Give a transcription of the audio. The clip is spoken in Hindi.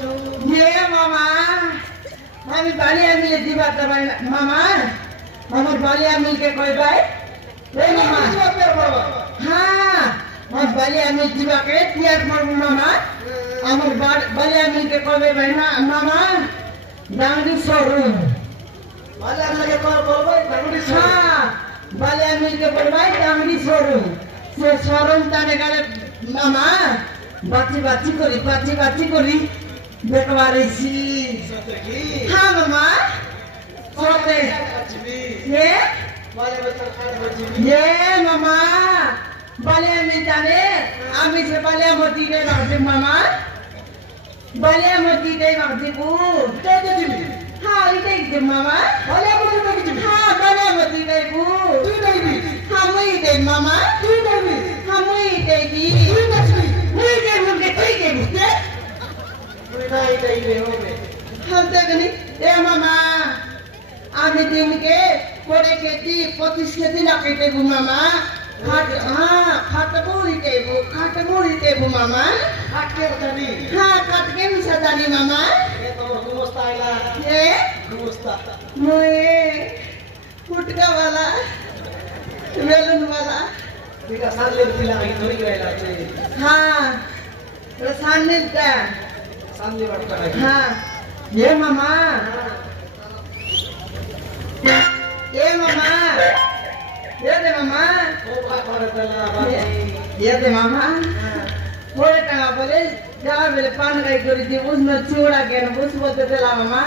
ये मामा हामी बालिया मिले दिबा तपाईँ मामा हमर बालिया मिल के कोई भाई ए मामा हाँ हम बालिया मिल दिबा के तियार मरबु मामा हमर बालिया मिल के कोई भाई मामा डांगरी शोरूम बालिया मिल के कोई डांगरी शोरूम हाँ बालिया मिल के कोई भाई डांगरी शोरूम से शोरूम ताने गले मामा बाची करी देखबारे सी हाँ मामा सोते ये मामा बालिया मिलताने आमी से बालिया मोती दे भागते मामा बालिया मोती दे भागते बु हाँ इधर मामा बालिया मोती दे हाँ बालिया मोती दे बु हम ही दे मामा हम ही दे दी हम देखनी ए मामा आमी दिन के कोड़े खेती 25 खेती लाके बु मामा खाटमुरी टेबु मामा खाट के बतानी हाँ काट के मिसादानी मामा ये तो गुमस्ता आइला ये गुमस्ता मोए फुटका वाला बेलून वाला ठीक साल ले पिला की थोड़ी गइला छे हाँ प्रसान मिलता सामने बढ़ता है हाँ ये मामा ये मामा ये दे मामा ये दे मामा थोड़े टाइम बोले जहाँ मेरे पान गई करी थी उसमें चूड़ा के ना उस बोलते थे ला मामा